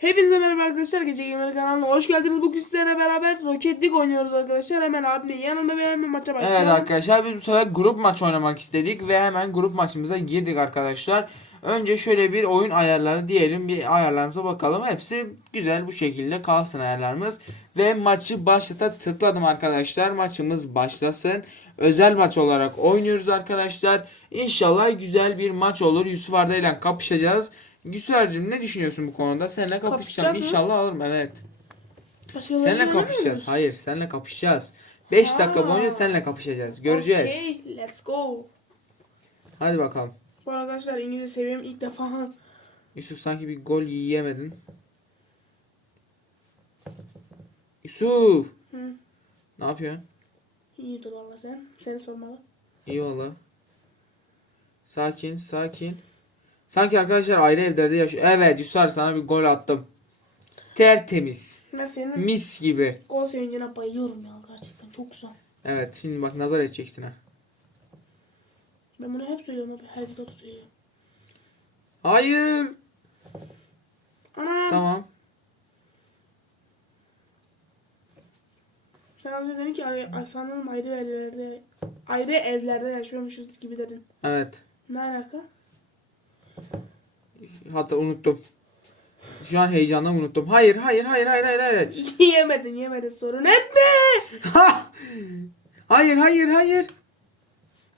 Hepinize merhaba arkadaşlar. Gece Gamer kanalına hoş geldiniz. Bugün sizlerle beraber Rocket League oynuyoruz arkadaşlar. Hemen abimle yanımda ve hemen maça Evet başlayalım. arkadaşlar biz bu sefer grup maç oynamak istedik ve hemen grup maçımıza girdik arkadaşlar. Önce şöyle bir oyun ayarları diyelim bir ayarlarımıza bakalım. Hepsi güzel bu şekilde kalsın ayarlarımız. Ve maçı başlata tıkladım arkadaşlar. Maçımız başlasın. Özel maç olarak oynuyoruz arkadaşlar. İnşallah güzel bir maç olur. Yusuf Arda ile kapışacağız. Yusuf'cığım ne düşünüyorsun bu konuda? Seninle kapışacağım. Kapışacağız mı? İnşallah alırım evet. Başkalarıyla Seninle kapışacağız. Hayır, seninle kapışacağız. 5 dakika boyunca seninle kapışacağız. Göreceğiz. Okay, let's go. Hadi bakalım. Bu arada arkadaşlar İngilizce seviyem ilk defa. Yusuf sanki bir gol yiyemedin. Yusuf, Hı. ne yapıyorsun? İyidir valla sen. Seni sormalı. İyi valla. Sakin, sakin. Sanki arkadaşlar ayrı evlerde yaşıyor. Evet Yusuf sana bir gol attım. Tertemiz. Senin Mis gibi. gol sevincine bayılıyorum ya gerçekten. Çok güzel. Evet şimdi bak nazar edeceksin ha. Ben bunu hep söylüyorum abi. Her videoda söylüyorum. Hayır. Ana. Tamam. Sen az önce dedin ki ay- sanırım ayrı evlerde ayrı evlerde yaşıyormuşuz gibi dedin. Evet. Ne alaka? Hatta unuttum. Şu an heyecandan unuttum. Hayır, hayır, hayır, hayır, hayır, hayır. yemedin yemedin sorun etme. Ha! Hayır, hayır, hayır.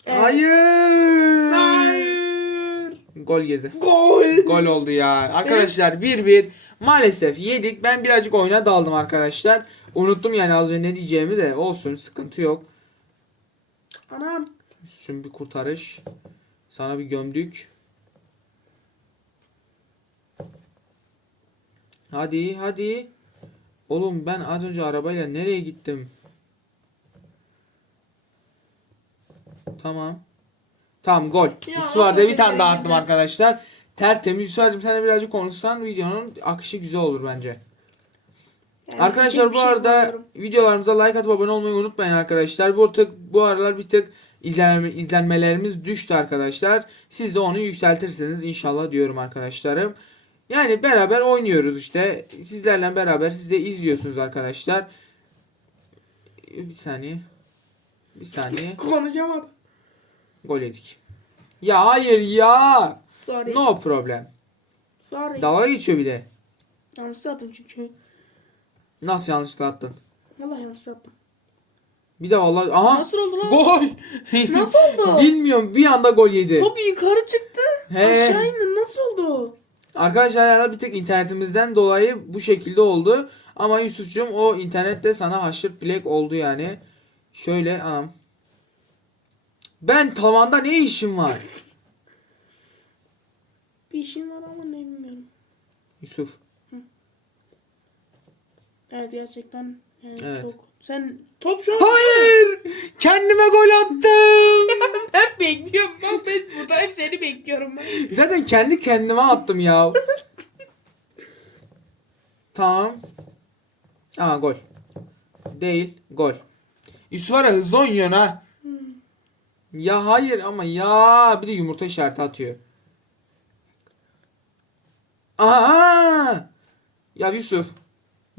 Evet. Hayır. Hayır. Gol girdi. Gol. Gol oldu ya. Arkadaşlar 1-1 maalesef yedik. Ben birazcık oyuna daldım arkadaşlar. Unuttum yani az önce ne diyeceğimi de olsun sıkıntı yok. Anam. Şimdi bir kurtarış. Sana bir gömdük. Hadi hadi. Oğlum ben az önce arabayla nereye gittim? Tamam. Tamam gol. Ya, Yusuf Arda bir tane daha güzel. attım arkadaşlar. Tertemiz. Yusuf'cığım sen de birazcık konuşsan videonun akışı güzel olur bence. Yani Arkadaşlar bu şey arada bulamıyorum. videolarımıza like atıp abone olmayı unutmayın arkadaşlar. Bu tık bu aralar bir tık izlenme, izlenmelerimiz düştü arkadaşlar. Siz de onu yükseltirsiniz inşallah diyorum arkadaşlarım. Yani beraber oynuyoruz işte. Sizlerle beraber siz de izliyorsunuz arkadaşlar. Bir saniye. Bir saniye. konuşamadım. Gol yedik. Ya hayır ya. Sorry. No problem. Sorry. Dalga geçiyor bir de. yanlış yaptım çünkü. Nasıl yanlışlıkla attın? Vallahi yanlış yaptım. Bir de vallahi aha. Nasıl oldu lan? Gol. Nasıl oldu? Bilmiyorum bir anda gol yedi. Top yukarı çıktı. He. Aşağı indi. Nasıl oldu? Arkadaşlar herhalde bir tek internetimizden dolayı bu şekilde oldu. Ama Yusuf'cum o internette sana haşır bilek oldu yani. Şöyle anam. Ben tavanda ne işim var? Bir işin var ama ne bilmiyorum. Yusuf. Evet gerçekten yani Evet. çok. Sen top şu an Hayır! Kendime gol attım. ben bekliyorum. Ben buradayım seni bekliyorum ben. Zaten kendi kendime attım ya. tamam. Aa gol. Değil. Gol. Yusuf var ya hızlı oynuyorsun ha. Ya hayır ama ya bir de yumurta işareti atıyor. Aha! Ya Yusuf.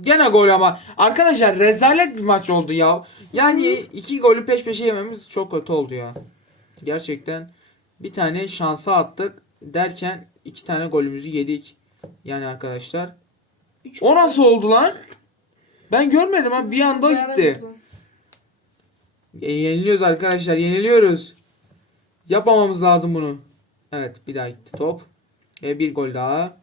Gene gol ama. Arkadaşlar rezalet bir maç oldu ya. Yani iki golü peş peşe yememiz çok kötü oldu ya. Gerçekten bir tane şansa attık derken iki tane golümüzü yedik. Yani arkadaşlar. O nasıl oldu lan? Ben görmedim ha bir anda gitti. E, yeniliyoruz arkadaşlar yeniliyoruz. Yapamamız lazım bunu. Evet bir daha gitti top. E, bir gol daha.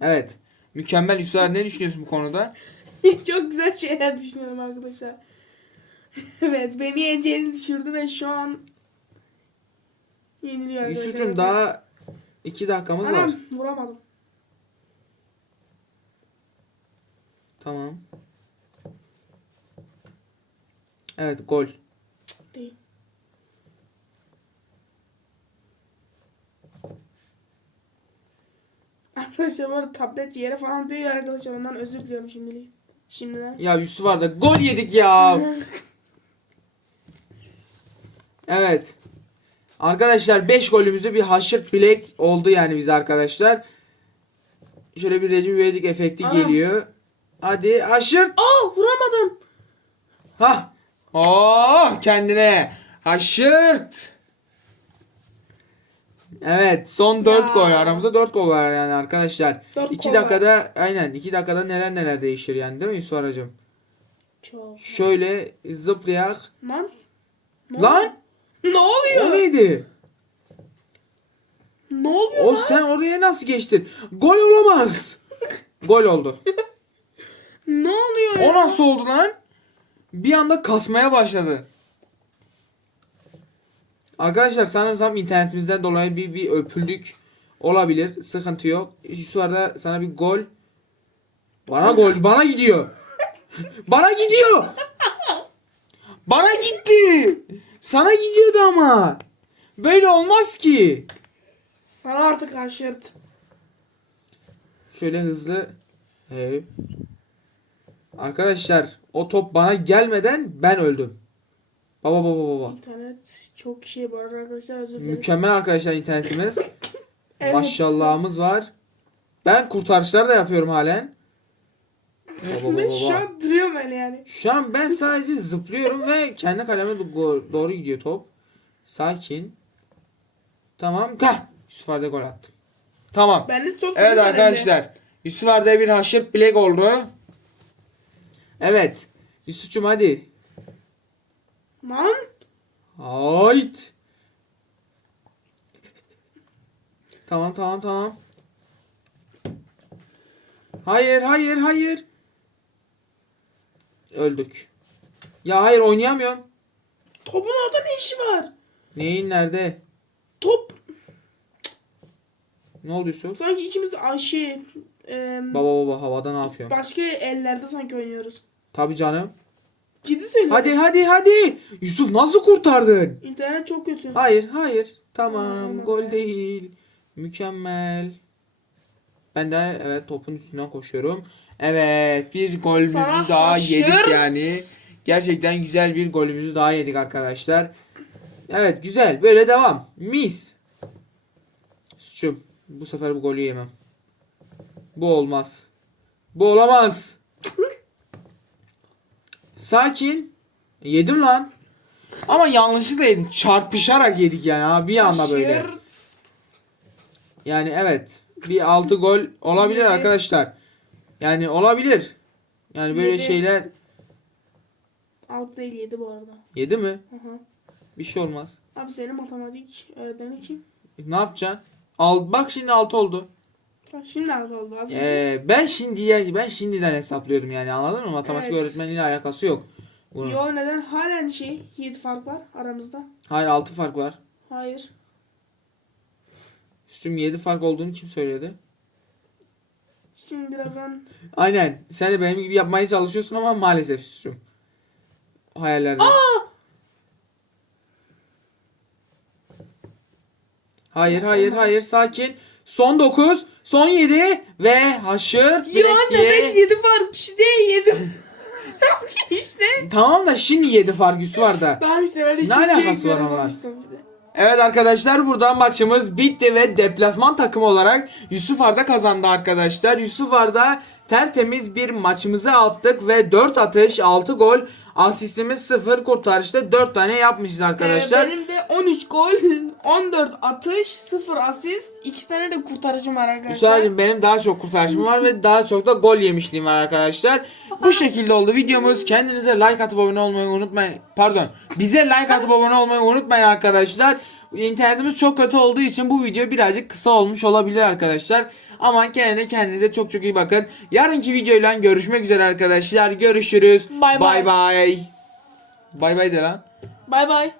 Evet. Mükemmel Yusuf ne düşünüyorsun bu konuda? Çok güzel şeyler düşünüyorum arkadaşlar. evet beni yeneceğini düşürdü ve şu an yeniliyor arkadaşlar. Yusuf'cum daha iki dakikamız var. Anam vuramadım. Tamam. Evet gol. Değil. Arkadaşlar bu arada tablet yere falan değil arkadaşlar ondan özür diliyorum şimdilik. Şimdiden. Ya Yusuf var da gol yedik ya. Evet. Arkadaşlar 5 golümüzü bir haşırt bilek oldu yani biz arkadaşlar. şöyle bir Recep İvedik efekti Anam. geliyor. Hadi aşırt. Aa vuramadım. Ha. Oh kendine. Haşırt. Evet son 4 Ya. gol aramızda 4 gol var yani arkadaşlar. Dört 2 gol dakikada aynen 2 dakikada neler neler değişir yani değil mi Yusuf Aracım? Çok. Şöyle zıplayak. Lan. Ne Lan? Ne oluyor? o neydi? Ne oluyor O lan? sen oraya nasıl geçtin? Gol olamaz. Gol oldu. Ne oluyor ya? O nasıl oldu lan? Bir anda kasmaya başladı. Arkadaşlar sanırsam internetimizden dolayı bir, bir öpüldük olabilir. Sıkıntı yok. Şu arada sana bir gol. Bana gol. Bana gidiyor. bana gidiyor. Bana gitti. Sana gidiyordu ama. Böyle olmaz ki. Sana artık haşırt. Şöyle hızlı. Hey. Arkadaşlar o top bana gelmeden ben öldüm. Baba baba baba. İnternet çok şey var arkadaşlar özür dileriz. Mükemmel arkadaşlar internetimiz. Evet. Maşallahımız var. Ben kurtarışlar da yapıyorum halen. Baba baba Ben şu baba. an duruyorum öyle yani. Şu an ben sadece zıplıyorum ve kendi kaleme do- doğru gidiyor top. Sakin. Tamam. Kah. Yusuf Arda gol attım. Tamam. Ben de çok Evet arkadaşlar. Yusuf Arda'ya bir haşırt bilek oldu. Evet. Yusuf'cum hadi. Lan. Hayt. Tamam tamam tamam. Hayır hayır hayır. Öldük. Ya hayır oynayamıyorum. Topun orada ne işi var? Neyin nerede? Top Ne oldu Yusuf? sanki ikimiz de ay şey e, Baba baba havada ne yapıyorsun? başka ellerde sanki oynuyoruz. Tabi canım. Ciddi söylüyorum. Hadi hadi hadi. Yusuf nasıl kurtardın? İnternet çok kötü. Hayır hayır. Tamam Aman gol be. değil. Mükemmel. Ben de evet topun üstünden koşuyorum. Evet bir golümüzü Sana daha haşırt. yedik yani. Gerçekten güzel bir golümüzü daha yedik arkadaşlar. Evet güzel böyle devam. Mis. Suçum bu sefer bu golü yemem. Bu olmaz. Bu olamaz. Sakin. Yedim lan. Ama yanlışlıkla yedim. Çarpışarak yedik yani ha bir anda böyle. Yani evet. Bir 6 gol olabilir Yedi. arkadaşlar. Yani olabilir. Yani böyle Yedi. şeyler Alt değil yedi bu arada. 7 mi? Hı hı. Bir şey olmaz. Abi senin matematik öğretmeni kim? E, ne yapacaksın? Al bak şimdi 6 oldu. Şimdi az oldu. Az. Ee, ben şimdiye ben şimdiden hesaplıyordum yani anladın mı? Matematik Evet. öğretmeniyle alakası yok. Bunun. Yo neden? Halen şey 7 fark var aramızda. Hayır 6 fark var. Hayır. Üstüm 7 fark olduğunu kim söyledi? Şimdi birazdan Aynen. Sen de benim gibi yapmaya çalışıyorsun ama maalesef Üstüm. Hayallerde. Hayır hayır hayır sakin. Son 9, son 7 ve haşır direkt neden diye. 7 fark işte 7. işte. Tamam da şimdi 7 fark üstü var da. Tamam işte ben Ne alakası var işte. Evet arkadaşlar burada maçımız bitti ve deplasman takımı olarak Yusuf Arda kazandı arkadaşlar. Yusuf Arda tertemiz bir maçımızı attık ve 4 atış 6 gol asistimiz 0 kurtarışta 4 tane yapmışız arkadaşlar. Ee, benim de 13 gol, 14 atış, 0 asist, 2 tane de kurtarışım var arkadaşlar. Sadece benim daha çok kurtarışım var ve daha çok da gol yemişliğim var arkadaşlar. Bu şekilde oldu videomuz. Kendinize like atıp abone olmayı unutmayın. Pardon. Bize like atıp abone olmayı unutmayın arkadaşlar. İnternetimiz çok kötü olduğu için bu video birazcık kısa olmuş olabilir arkadaşlar. Ama gene kendinize çok çok iyi bakın. Yarınki videoyla görüşmek üzere arkadaşlar. Görüşürüz. Bay bay. Bay bay. Bay bay de lan. Bay bay.